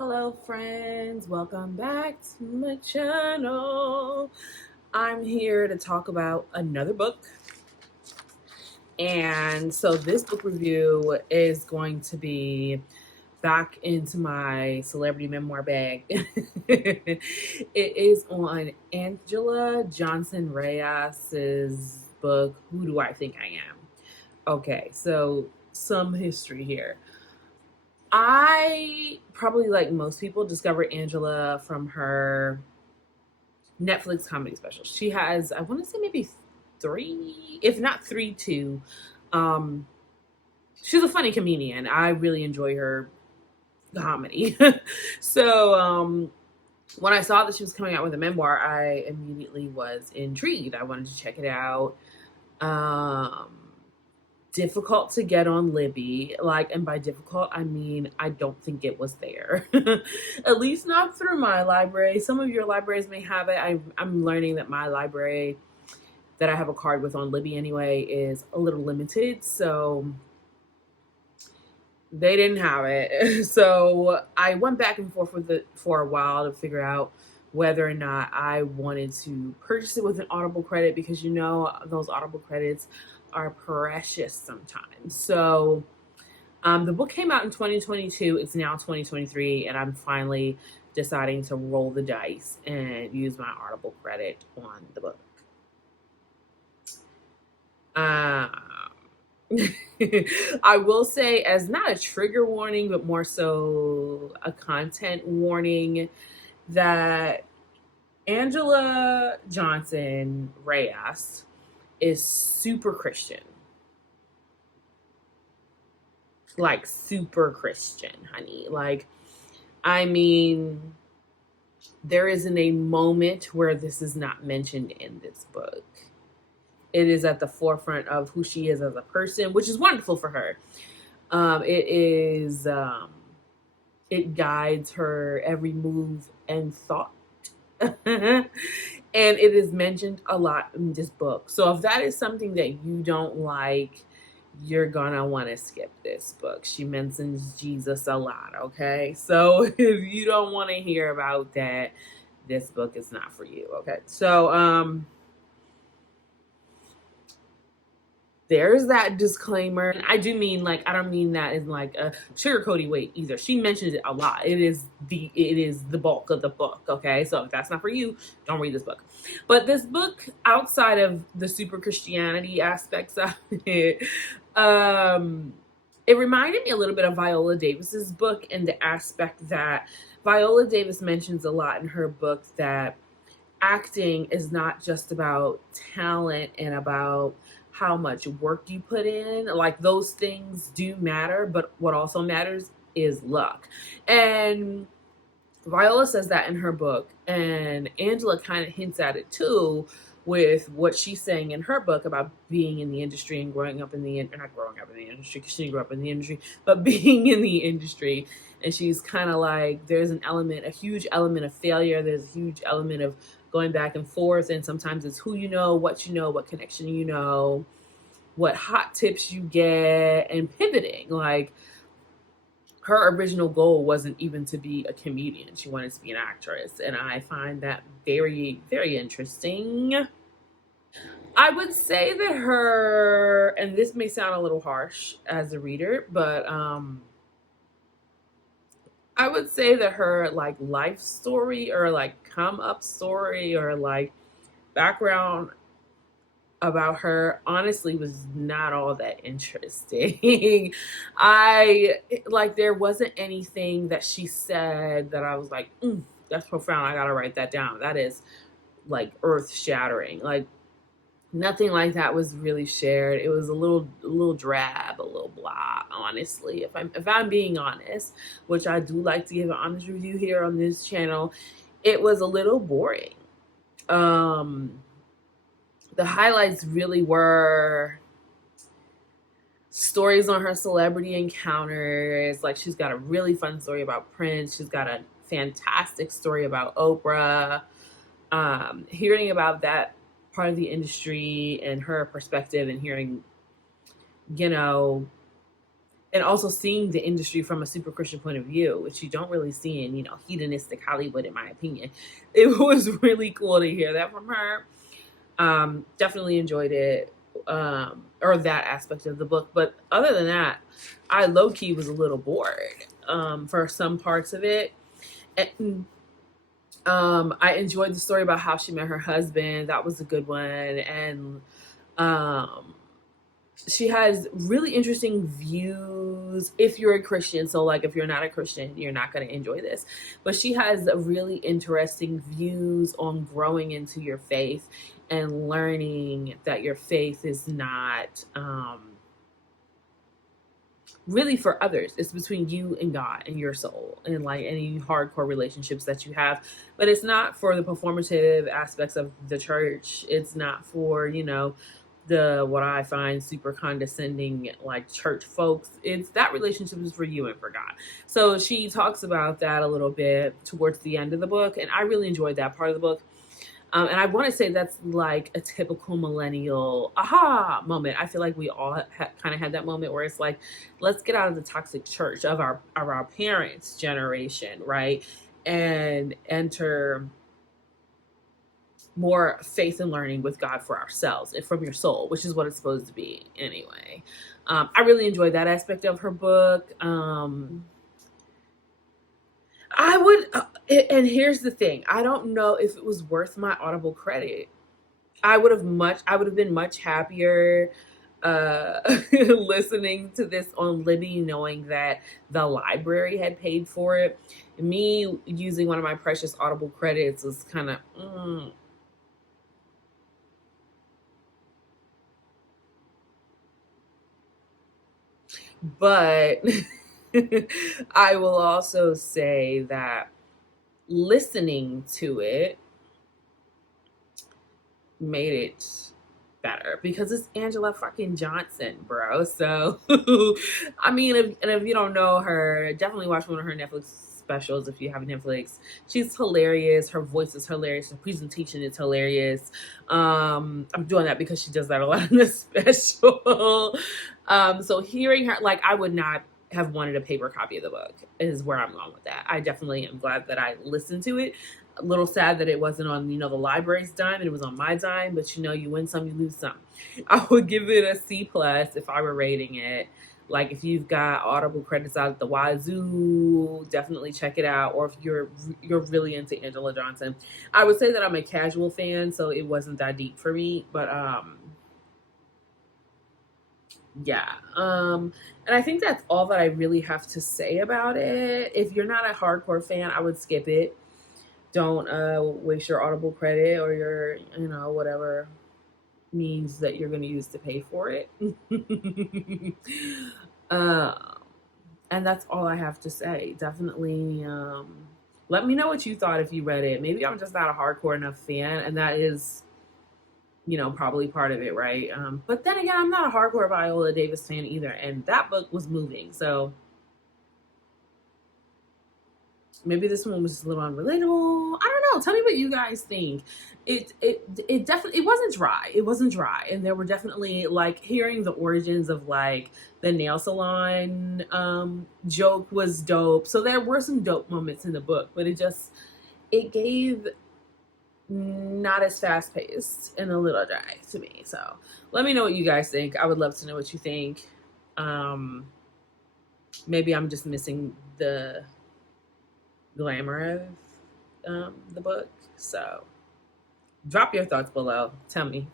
Hello friends, welcome back to my channel. I'm here to talk about another book. And so this book review is going to be back into my celebrity memoir bag. It is on Anjelah Johnson Reyes's book, Who Do I Think I Am? Okay, so some history here. I probably, like most people, discovered Anjelah from her Netflix comedy special. She has, I want to say maybe three, if not three, two. Um, she's a funny comedian. I really enjoy her comedy. So when I saw that she was coming out with a memoir, I immediately was intrigued. I wanted to check it out. Um, Difficult to get on Libby. Like, and by difficult, I mean, I don't think it was there. At least not through my library. Some of your libraries may have it. I'm learning that my library that I have a card with on Libby anyway is a little limited. So they didn't have it. So I went back and forth with it for a while to figure out whether or not I wanted to purchase it with an Audible credit, because you know those Audible credits are precious sometimes. So the book came out in 2022. It's now 2023, and I'm finally deciding to roll the dice and use my Audible credit on the book. Um, I will say, as not a trigger warning, but more so a content warning, that Anjelah Johnson Reyes is super Christian. Like, super Christian, honey. Like, I mean, there isn't a moment where this is not mentioned in this book. It is at the forefront of who she is as a person, which is wonderful for her. It guides her every move and thought. And it is mentioned a lot in this book. So if that is something that you don't like, you're gonna want to skip this book. She mentions Jesus a lot, okay? So if you don't want to hear about that, this book is not for you, okay? So there's that disclaimer. I do mean, like, I don't mean that in like a sugarcoaty way either. She mentions it a lot. It is the bulk of the book. Okay, so if that's not for you, don't read this book. But this book, outside of the super Christianity aspects of it, it reminded me a little bit of Viola Davis's book, in the aspect that Viola Davis mentions a lot in her book that acting is not just about talent and about how much work you put in. Like, those things do matter, but what also matters is luck. And Viola says that in her book, and Anjelah kind of hints at it too, with what she's saying in her book about being in the industry and growing up in the not growing up in the industry, because she didn't grow up in the industry, but being in the industry. And she's kind of like, there's a huge element of failure. There's a huge element of going back and forth, and sometimes it's who you know, what connection you know, what hot tips you get, and pivoting. Like, her original goal wasn't even to be a comedian. She wanted to be an actress. And I find that very, very interesting. I would say that her, and this may sound a little harsh as a reader, but I would say that her, like, life story, or like come up story, or like background about her, honestly, was not all that interesting. I like, there wasn't anything that she said that I was like, that's profound, I gotta write that down, that is like earth shattering. Like, nothing like that was really shared. It was a little drab, a little blah, honestly, if I'm being honest, which I do like to give an honest review here on this channel. It was a little boring. The highlights really were stories on her celebrity encounters. Like, she's got a really fun story about Prince. She's got a fantastic story about Oprah. Hearing about that part of the industry and her perspective, and hearing, you know, and also seeing the industry from a super Christian point of view, which you don't really see in, hedonistic Hollywood, in my opinion. It was really cool to hear that from her. Definitely enjoyed it, or that aspect of the book. But other than that, I low key was a little bored for some parts of it. And, I enjoyed the story about how she met her husband. That was a good one. And um, she has really interesting views if you're a Christian. So, like, if you're not a Christian, you're not going to enjoy this. But she has a really interesting views on growing into your faith and learning that your faith is not really for others. It's between you and God and your soul and like any hardcore relationships that you have. But it's not for the performative aspects of the church. It's not for, the what I find super condescending like church folks. It's that relationship is for you and for God. So she talks about that a little bit towards the end of the book, and I really enjoyed that part of the book. And I want to say that's like a typical millennial aha moment. I feel like we all kind of had that moment where it's like, let's get out of the toxic church of our parents' generation, right, and enter more faith and learning with God for ourselves and from your soul, which is what it's supposed to be anyway. I really enjoyed that aspect of her book. I would, and here's the thing: I don't know if it was worth my Audible credit. I would have been much happier listening to this on Libby, knowing that the library had paid for it. Me using one of my precious Audible credits was kind of, but I will also say that listening to it made it better because it's Anjelah fucking Johnson, bro. So, I mean, if you don't know her, definitely watch one of her Netflix specials if you have Netflix. She's hilarious. Her voice is hilarious. Her presentation is hilarious. I'm doing that because she does that a lot in the special. So hearing her, like, I would not have wanted a paper copy of the book is where I'm going with that. I definitely am glad that I listened to it. A little sad that it wasn't on, the library's dime and it was on my dime, but you win some, you lose some. I would give it a C plus if I were rating it. Like, if you've got Audible credits out at the wazoo, definitely check it out. Or if you're really into Anjelah Johnson, I would say that I'm a casual fan, so it wasn't that deep for me. But yeah. And I think that's all that I really have to say about it. If you're not a hardcore fan, I would skip it. Don't waste your Audible credit or your, whatever means that you're going to use to pay for it. uh, and that's all I have to say. Definitely let me know what you thought if you read it. Maybe I'm just not a hardcore enough fan, and that is, probably part of it, right? But then again, I'm not a hardcore Viola Davis fan either, and that book was moving. So maybe this one was just a little unrelatable. I don't know. Tell me what you guys think. It definitely, it wasn't dry. It wasn't dry, and there were definitely, like, hearing the origins of like the nail salon joke was dope. So there were some dope moments in the book, but it gave not as fast paced and a little dry to me. So let me know what you guys think. I would love to know what you think. Maybe I'm just missing the glamour of the book. So drop your thoughts below. Tell me.